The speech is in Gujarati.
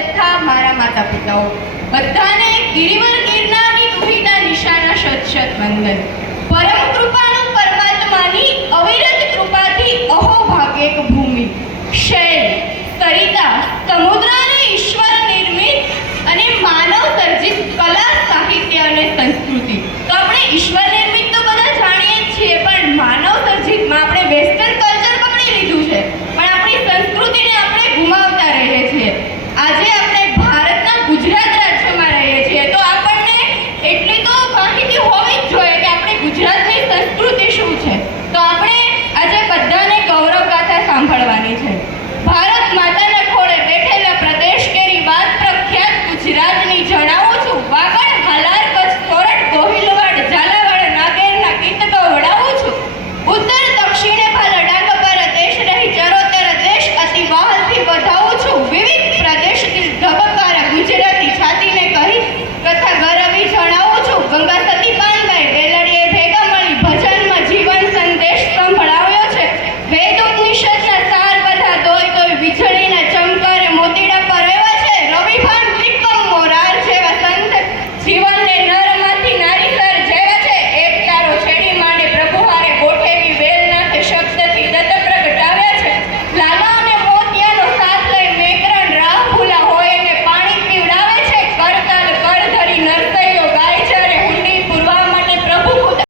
તથા મારા માતા પિતાઓ બધાને ગિરિવર ગિરનારની દુહિતા નિશાના શત શત વંદન. પરમ કૃપાળુ પરમાત્માની અવિરત કૃપાથી અહો ભાગ્યક ભૂમિ, શૈલ, સરિતા, સમુદ્ર